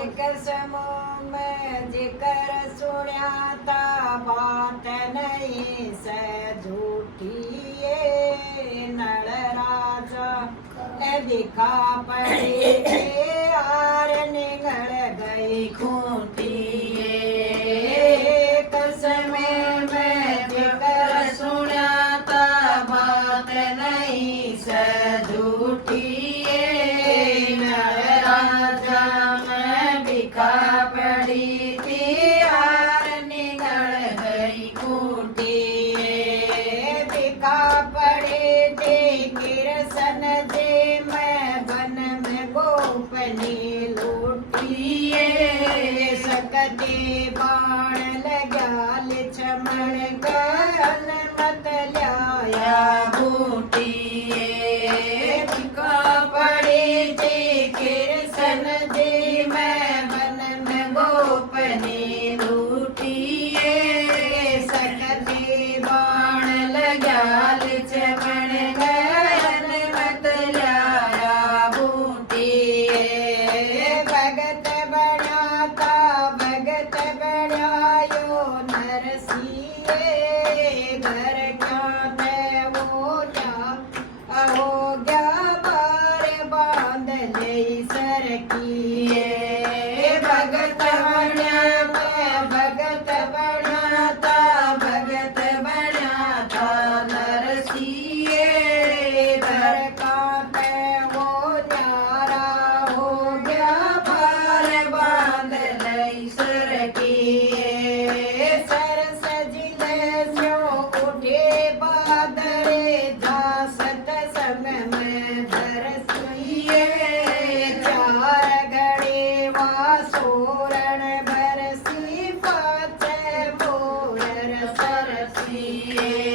कसमो में जिकर सुनिया ता बात नहीं से झूठी नल राजा दिखा पड़ी आर निगल गई खूंटी कसमे में जिकर सुनिया ता बात नहीं से झूठी पड़ी थी आर निगल गई खूंटी बिका पड़ी थी किरसन दे मैं बन में गोपनी लूटी सकती बाण लगाल चमन गल मत लाया बूटी बिका पड़ी थी किरसन दे मैं गोपनी लूटिए सकती बाण लगाल चमन गन मत लाया बूटिए भगत बनाता भगत बनायो नरसिए घर क्या थे वो क्या हो गया बार बांध ले सरकिए भगत बनाता नरसिए घर कांटे वो न्यारा हो गया भार बांध लई सरकिए सर सजिले स्यो उठे बादरे जा सतसंग में बरसिए चार घड़े सोरण बरसी पाचे मोर सरसिए